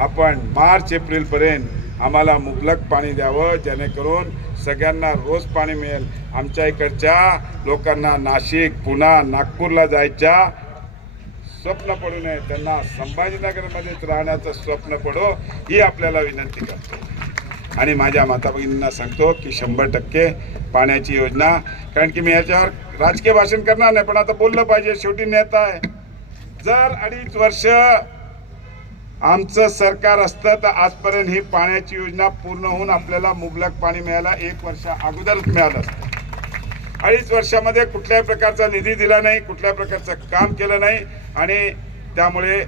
आपण मार्च एप्रिलपर्यंत आम्हाला मुबलक पाणी द्यावं जेणेकरून सगळ्यांना रोज पाणी मिळेल. आमच्या इकडच्या लोकांना नाशिक पुणा नागपूरला जायच्या स्वप्न पडू नये. त्यांना संभाजीनगरमध्येच राहण्याचं स्वप्न पडो ही आपल्याला विनंती करतो. आणि माझ्या माता भगिनींना सांगतो की शंभर टक्के पाण्याची योजना कारण की मी याच्यावर राजकीय भाषण करणार नाही पण आता बोललं पाहिजे. शेवटी नेता आहे. जर अडीच वर्ष आमचं सरकार असतं तर आजपर्यंत ही पाण्याची योजना पूर्ण होऊन आपल्याला मुबलक पाणी मिळायला एक वर्ष अगोदर मिळालं असतं. अडीच वर्षामध्ये कुठल्याही प्रकारचा निधी दिला नाही कुठल्या प्रकारचं काम केलं नाही आणि त्यामुळे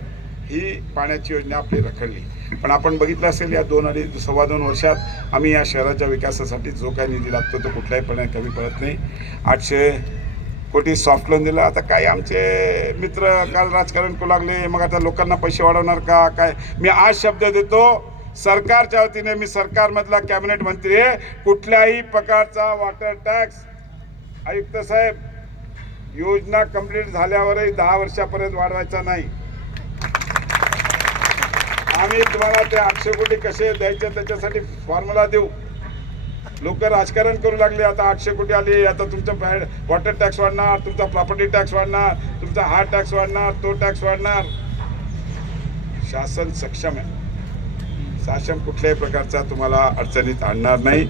ही पाण्याची योजना आपली रखडली. पण आपण बघितलं असेल या दोन अडीच सव्वा दोन वर्षात आम्ही या शहराच्या विकासासाठी जो काही निधी लागतो तो कुठल्याही पणे कमी पडत नाही. आठशे कोटी सॉफ्ट लोन दिलं. आता काही आमचे मित्र काल राजकारण करू लागले. मग आता लोकांना पैसे वाढवणार का? काय? मी आज शब्द देतो सरकारच्या वतीने मी सरकारमधला कॅबिनेट मंत्री आहे. कुठल्याही प्रकारचा वॉटर टॅक्स आयुक्त साहेब योजना कंप्लीट झाल्यावरही दहा वर्षापर्यंत वाढवायचा नाही. आम्ही तुम्हाला ते आठशे कोटी कसे द्यायचे त्याच्यासाठी फॉर्म्युला देऊ. लोक राजकारण करू लागले आता आठशे कोटी आले आता तुमचं वॉटर टॅक्स वाढणार तुमचा प्रॉपर्टी टॅक्स वाढणार तुमचा हा टॅक्स वाढणार तो टॅक्स वाढणार. शासन सक्षम आहे. शासन कुठल्याही प्रकारचा तुम्हाला अडचणीत आणणार नाही.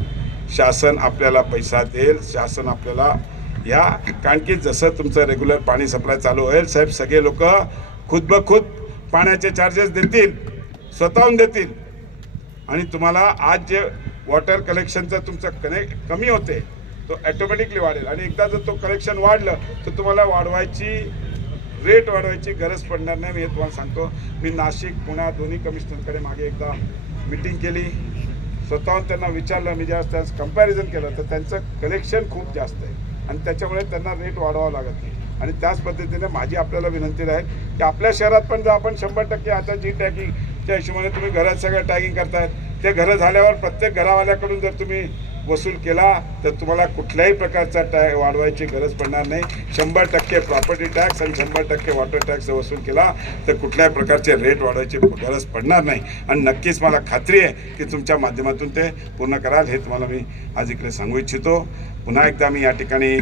शासन आपल्याला पैसा देईल. शासन आपल्याला या कारण की जसं तुमचं रेग्युलर पाणी सप्लाय चालू होईल साहेब सगळे लोक खुद ब खुद पाण्याचे चार्जेस देतील स्वतःहून देतील. आणि तुम्हाला आज जे वॉटर कलेक्शनचं तुमचं कनेक्ट कमी होते तो ॲटोमॅटिकली वाढेल. आणि एकदा जर तो कलेक्शन वाढलं तर तुम्हाला वाढवायची रेट वाढवायची गरज पडणार नाही मी हे तुम्हाला सांगतो. मी नाशिक पुणा दोन्ही कमिशनरकडे मागे एकदा मिटिंग केली. स्वतःहून त्यांना विचारलं मी ज्यावेळेस त्यांचं कंपॅरिझन केलं तर त्यांचं कलेक्शन खूप जास्त आहे. आणि त्याच्यामुळे त्यांना रेट वाढवावा लागत नाही. आणि त्याच पद्धतीने माझी आपल्याला विनंती राहील की आपल्या शहरात पण जर आपण शंभर टक्के आता जी टॅगिंगच्या हिशोबाने तुम्ही घरात सगळं टॅगिंग करतायत ते घरं झाल्यावर प्रत्येक घरावाल्याकडून जर तुम्ही वसूल केला तर तुम्हाला कुठल्याही प्रकारचा टॅ वाढवायची गरज पडणार नाही. शंभर टक्के प्रॉपर्टी टॅक्स आणि शंभर टक्के वॉटर टॅक्स वसूल केला तर कुठल्याही प्रकारचे रेट वाढवायची गरज पडणार नाही. आणि नक्कीच मला खात्री आहे की तुमच्या माध्यमातून ते पूर्ण कराल हे तुम्हाला मी आज इकडे सांगू इच्छितो. पुन्हा एकदा मी या ठिकाणी